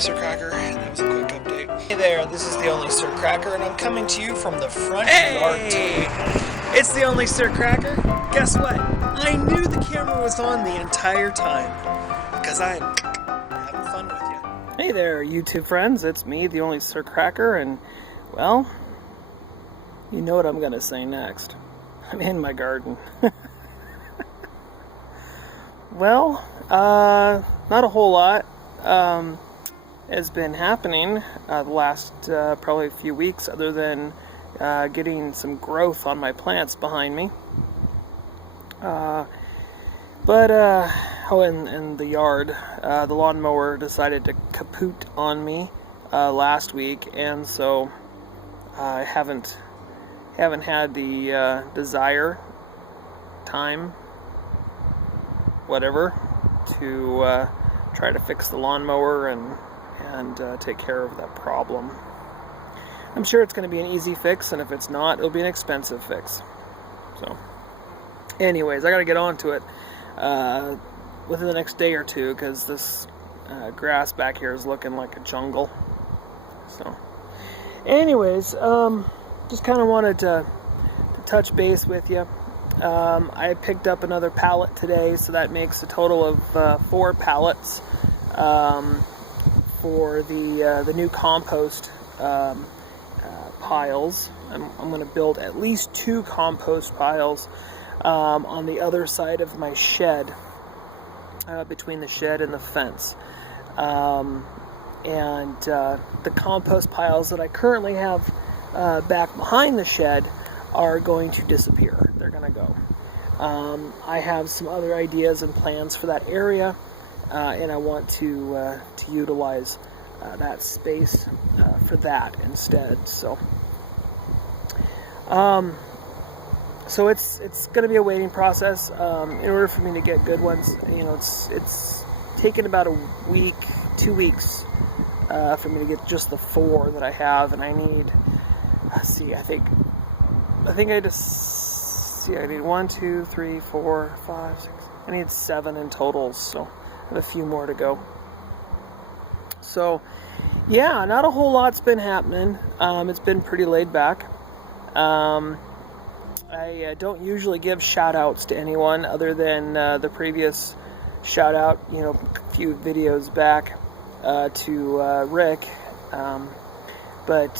Sir Cracker. That was a quick update. Hey there, this is the Only Sir Cracker, and I'm coming to you from the front yard today. It's the Only Sir Cracker. Guess what? I knew the camera was on the entire time because I'm having fun with you. Hey there, YouTube friends. It's me, the Only Sir Cracker, and well, you know what I'm gonna say next. I'm in my garden. Well, not a whole lot has been happening the last probably a few weeks, other than getting some growth on my plants behind me. In the yard, the lawnmower decided to kaput on me last week, and so I haven't had the desire, time, whatever, to try to fix the lawnmower and take care of that problem. I'm sure it's going to be an easy fix, and if it's not, it'll be an expensive fix. So, anyways, I got to get on to it within the next day or two, because this grass back here is looking like a jungle. So, anyways, just kind of wanted to touch base with you. I picked up another pallet today, so that makes a total of 4 pallets for the new compost piles. I'm going to build at least 2 compost piles on the other side of my shed, between the shed and the fence. The compost piles that I currently have back behind the shed are going to disappear. They're going to go. I have some other ideas and plans for that area, and I want to utilize that space for that instead. So it's going to be a waiting process. In order for me to get good ones, it's taken about a week, 2 weeks for me to get just the 4 that I have, and I need. I need 1, 2, 3, 4, 5, 6. I need 7 in total, so I have a few more to go. So, yeah, not a whole lot's been happening. It's been pretty laid back. I don't usually give shout-outs to anyone other than the previous shout-out, a few videos back to Rick. But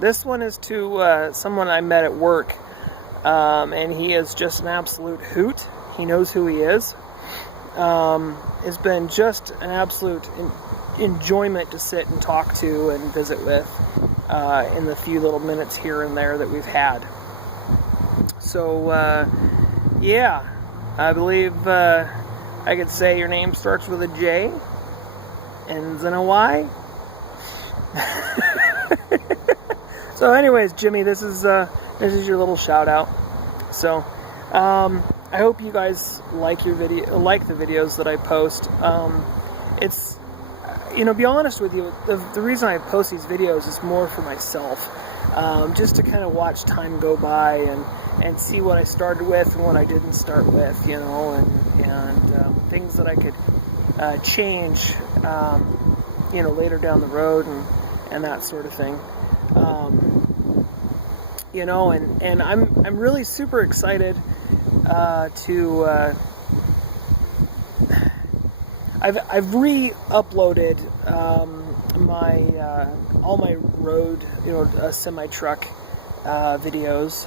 this one is to someone I met at work, and he is just an absolute hoot. He knows who he is. It's been just an absolute enjoyment to sit and talk to and visit with in the few little minutes here and there that we've had. So, yeah, I believe I could say your name starts with a J, ends in a Y. So anyways, Jimmy, this is your little shout out. So I hope you guys like the videos that I post. It's be honest with you, the reason I post these videos is more for myself, just to kind of watch time go by and see what I started with and what I didn't start with, and things that I could change later down the road and that sort of thing. And I'm really super excited to I've re-uploaded all my road semi truck videos.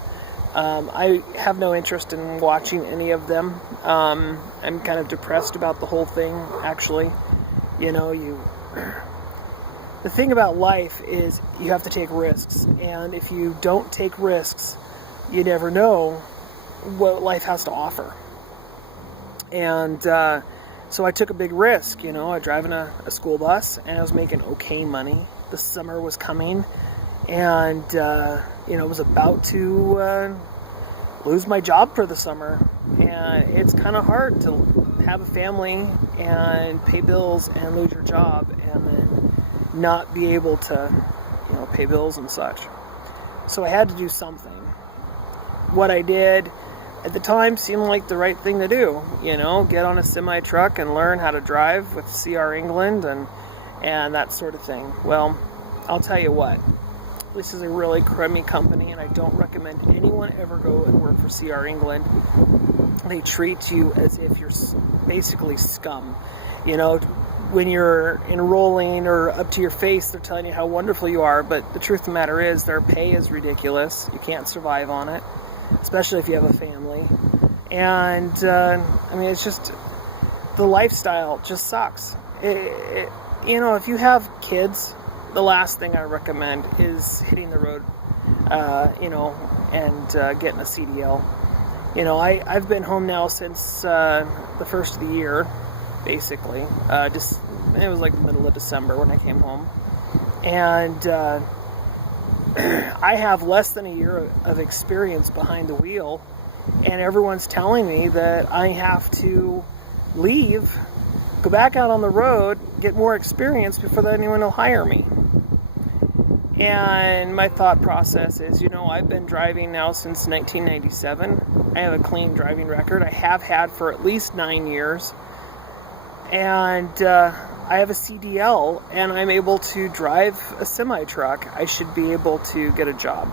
I have no interest in watching any of them. I'm kind of depressed about the whole thing, actually. The thing about life is you have to take risks, and if you don't take risks, you never know what life has to offer. And so I took a big risk. I drive in a school bus, and I was making okay money. The summer was coming, and I was about to lose my job for the summer, and it's kind of hard to have a family and pay bills and lose your job and then not be able to pay bills and such. So I had to do something. What I did at the time seemed like the right thing to do. Get on a semi truck and learn how to drive with CR England and that sort of thing. Well, I'll tell you what, this is a really crummy company, and I don't recommend anyone ever go and work for CR England. They treat you as if you're basically scum. You know, when you're enrolling or up to your face, they're telling you how wonderful you are, but the truth of the matter is their pay is ridiculous. You can't survive on it, especially if you have a family. And, I mean, it's just, the lifestyle just sucks. You know, if you have kids, the last thing I recommend is hitting the road, you know, and getting a CDL. You know, I've been home now since the first of the year, basically. It was like the middle of December when I came home. And I have less than a year of experience behind the wheel, and everyone's telling me that I have to leave, go back out on the road, get more experience before anyone will hire me. And my thought process is, you know, I've been driving now since 1997. I have a clean driving record. I have had for at least 9 years. And I have a CDL, and I'm able to drive a semi-truck. I should be able to get a job.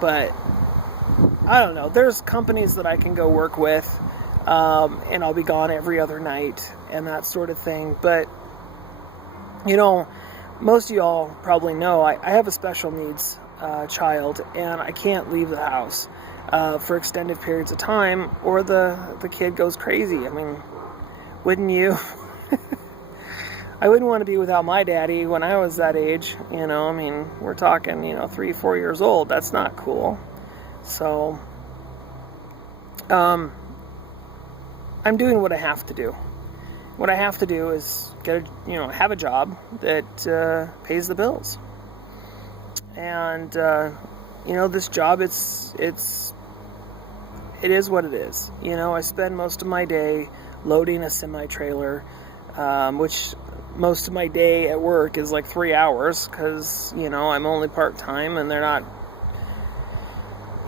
But I don't know. There's companies that I can go work with, and I'll be gone every other night and that sort of thing. But, you know, most of y'all probably know I have a special needs child, and I can't leave the house for extended periods of time, or the kid goes crazy. I mean, wouldn't you? I wouldn't want to be without my daddy when I was that age, you know. I mean, we're talking, you know, 3-4 years old. That's not cool. So, I'm doing what I have to do. What I have to do is have a job that pays the bills. And you know, this job, it is what it is. You know, I spend most of my day loading a semi-trailer, which most of my day at work is like 3 hours, because, you know, I'm only part-time, and they're not.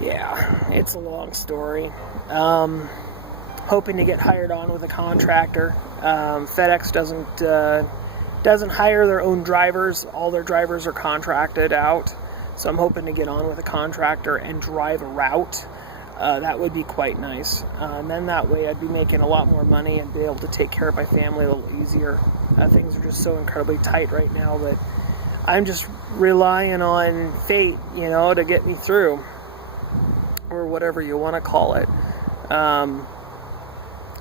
Yeah, it's a long story. Hoping to get hired on with a contractor. FedEx doesn't hire their own drivers. All their drivers are contracted out. So I'm hoping to get on with a contractor and drive a route. That would be quite nice. And then that way I'd be making a lot more money and be able to take care of my family a little easier. Things are just so incredibly tight right now that I'm just relying on fate, you know, to get me through, or whatever you want to call it.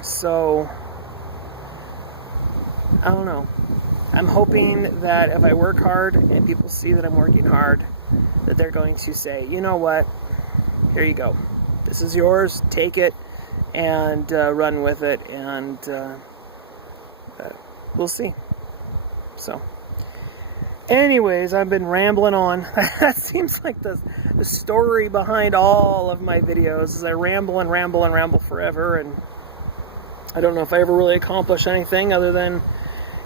So, I don't know. I'm hoping that if I work hard and people see that I'm working hard, that they're going to say, you know what, here you go. This is yours, take it, and run with it, and we'll see. So, anyways, I've been rambling on. That seems like the story behind all of my videos is I ramble and ramble and ramble forever, and I don't know if I ever really accomplish anything other than,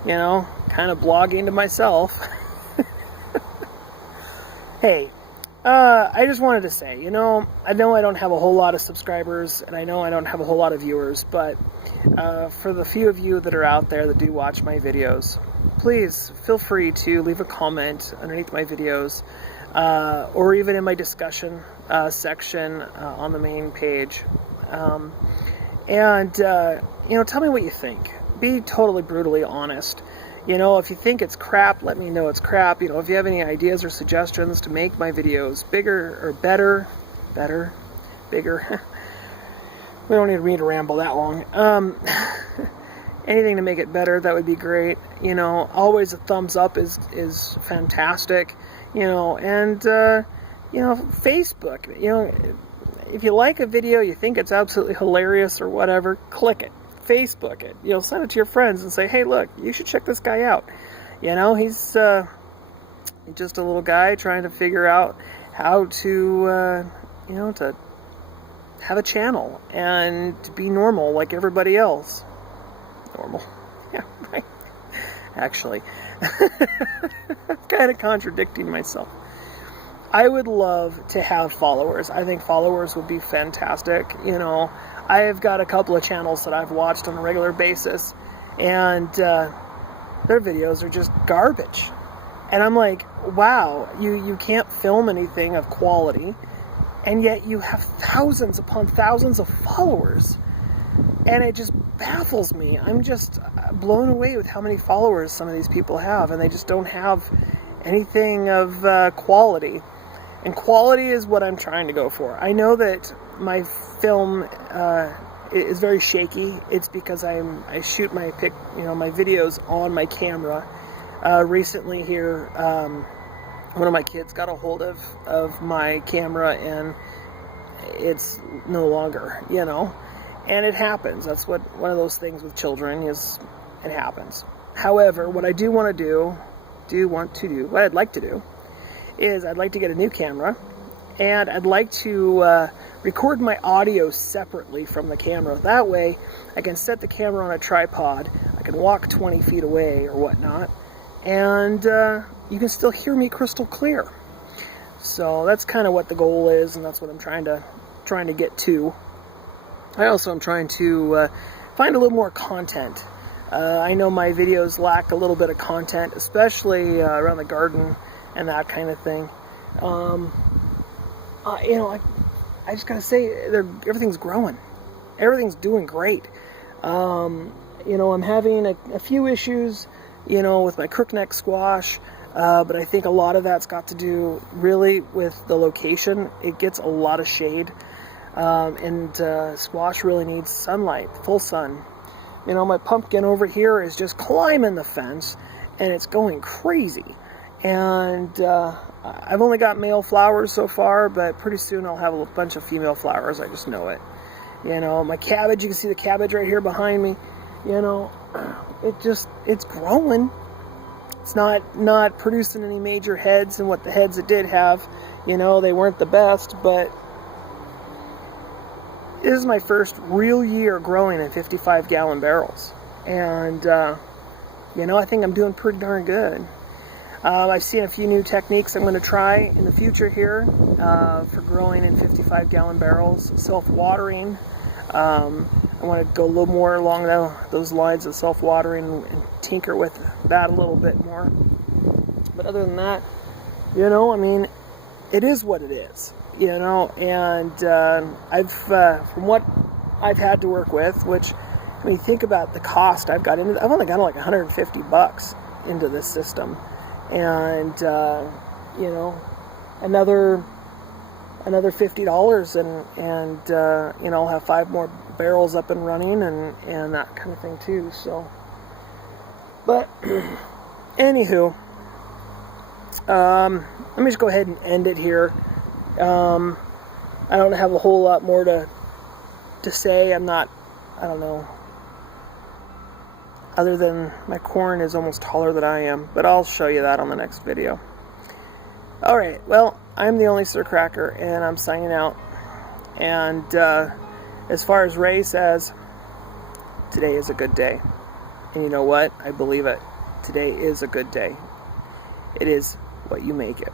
you know, kind of blogging to myself. Hey, I just wanted to say, you know I don't have a whole lot of subscribers, and I know I don't have a whole lot of viewers, but for the few of you that are out there that do watch my videos, please feel free to leave a comment underneath my videos, or even in my discussion section on the main page. And you know, tell me what you think. Be totally brutally honest. You know, if you think it's crap, let me know it's crap. You know, if you have any ideas or suggestions to make my videos bigger or better, bigger. We don't need me to ramble that long. Anything to make it better, that would be great. You know, always a thumbs up is fantastic. You know, and you know, Facebook. You know, if you like a video, you think it's absolutely hilarious or whatever, click it. Facebook it. You know, send it to your friends and say, hey, look, you should check this guy out. You know, he's just a little guy trying to figure out how to, you know, to have a channel and be normal like everybody else. Normal. Yeah, right. Actually, I'm kind of contradicting myself. I would love to have followers. I think followers would be fantastic. You know, I have got a couple of channels that I've watched on a regular basis, and their videos are just garbage. And I'm like, wow, you can't film anything of quality, and yet you have thousands upon thousands of followers. And it just baffles me. I'm just blown away with how many followers some of these people have, and they just don't have anything of quality. And quality is what I'm trying to go for. I know that my film is very shaky. It's because I shoot my videos on my camera. Recently here, one of my kids got a hold of my camera, and it's no longer, you know. And it happens. That's what one of those things with children is. It happens. However, what I what I'd like to do is I'd like to get a new camera, and I'd like to record my audio separately from the camera. That way, I can set the camera on a tripod. I can walk 20 feet away or whatnot, and you can still hear me crystal clear. So that's kind of what the goal is, and that's what I'm trying to get to. I also am trying to find a little more content. I know my videos lack a little bit of content, especially around the garden and that kind of thing. You know, I just gotta say, everything's growing. Everything's doing great. You know, I'm having a few issues, you know, with my crookneck squash, but I think a lot of that's got to do really with the location. It gets a lot of shade. And squash really needs sunlight, full sun. You know, my pumpkin over here is just climbing the fence, and it's going crazy. And I've only got male flowers so far, but pretty soon I'll have a bunch of female flowers. I just know it. You know, my cabbage, you can see the cabbage right here behind me. You know, it's growing. It's not producing any major heads, and what the heads it did have, you know, they weren't the best, but this is my first real year growing in 55-gallon barrels. And, you know, I think I'm doing pretty darn good. I've seen a few new techniques I'm going to try in the future here for growing in 55-gallon barrels. Self-watering. I want to go a little more along those lines of self-watering and tinker with that a little bit more. But other than that, you know, I mean, it is what it is. You know, and from what I've had to work with, which, when you think about the cost I've only got like $150 into this system, and you know, another $50, and you know, I'll have 5 more barrels up and running, and that kind of thing too. So, but anywho, let me just go ahead and end it here. I don't have a whole lot more to say. I don't know, other than my corn is almost taller than I am, but I'll show you that on the next video. Alright, well, I'm the only Sir Cracker, and I'm signing out. And as far as Ray says, today is a good day. And you know what? I believe it. Today is a good day. It is what you make it.